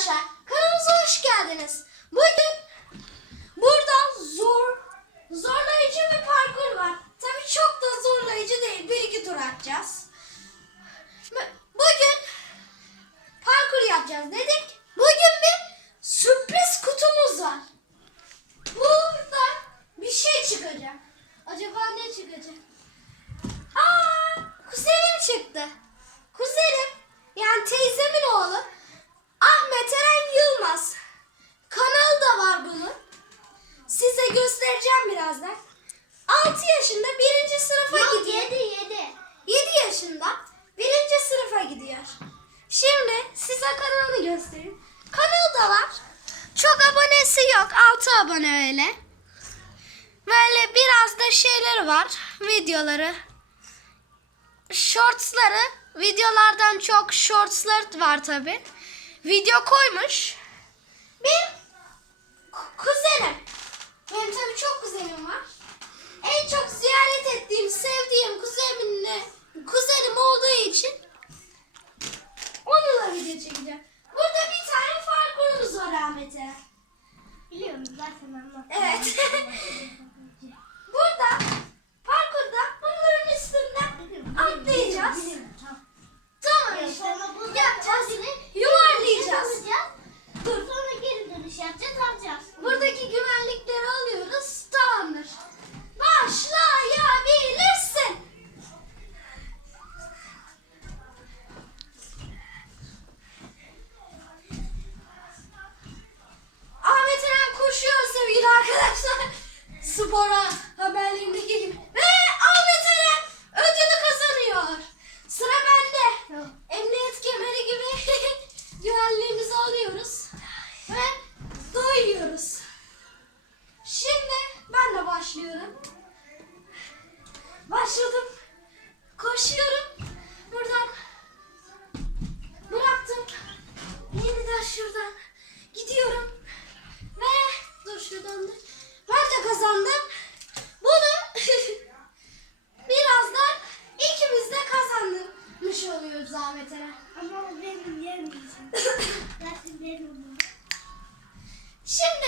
Arkadaşlar kanalımıza hoş geldiniz. Göstereceğim birazdan. 6 yaşında birinci sınıfa gidiyor. 7 7. 7 yaşında birinci sınıfa gidiyor. Şimdi size kanalını göstereyim. Kanalı da var. Çok abonesi yok. 6 abone öyle. Böyle biraz da şeyleri var. Videoları. Shortsları. Videolardan çok shortslar var tabi. Video koymuş. Bir ku- kuzenim. Benim tabi çok kuzenim var. En çok ziyaret ettiğim, sevdiğim kuzenimle kuzenim olduğu için onunla video çekeceğim. Burada bir tane parkurumuz var Ahmet'e. Biliyorum zaten anlattım. Evet. Burada parkurda bunların üstünden atlayacağız. Spora haberlerindeki gibi. Ve Ahmet ödülü kazanıyor. Sıra bende. Emniyet kemeri gibi güvenliğimizi alıyoruz. Ve doyuyoruz. Şimdi ben de başlıyorum. Başladım. Eren. Ama o benim yemeyeceğim. Zaten benim. Şimdi